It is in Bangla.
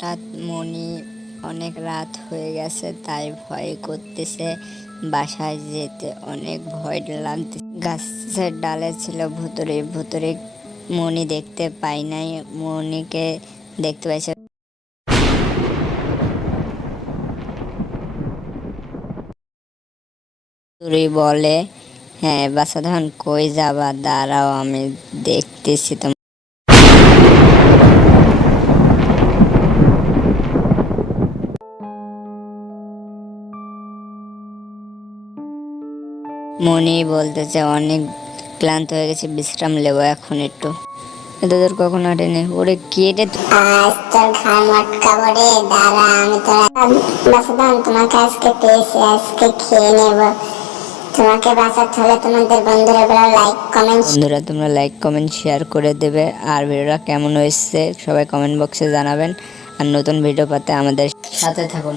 হঠাৎ মনি অনেক রাত হয়ে গেছে, তাই ভয় করতেছে। বাসায় যেতে অনেক ভয় লাগতেছে। গাছের ডালে ছিল ভুতুড়ে ভুতুড়ে। মনি দেখতে পাই নাই, মনিকে দেখতে পাইছে। ভুতুড়ে বলে, হ্যাঁ বাছাধন কই যাবা, দাঁড়াও আমি দেখতেছি। মনি বলতেছে অনেক ক্লান্ত হয়ে গেছে, বিশ্রাম নেবো এখন একটু। তোদের কখন হাঁটেনি ওরে কেটে আজ তোর ঘাড় মটকাবো রে, দাঁড়া আমি বাসুদান তোমাকে আজকে পেয়েছি, আজকে খেয়ে নেব। তোমাকে বাঁচাতে হলে তোমাদের বন্ধুরা লাইক কমেন্ট। বন্ধুরা তোমরা লাইক কমেন্ট শেয়ার করে দেবে, আর ভিডিওটা কেমন হয়েছে সবাই কমেন্ট বক্সে জানাবেন। আর নতুন ভিডিও পেতে আমাদের সাথে থাকুন।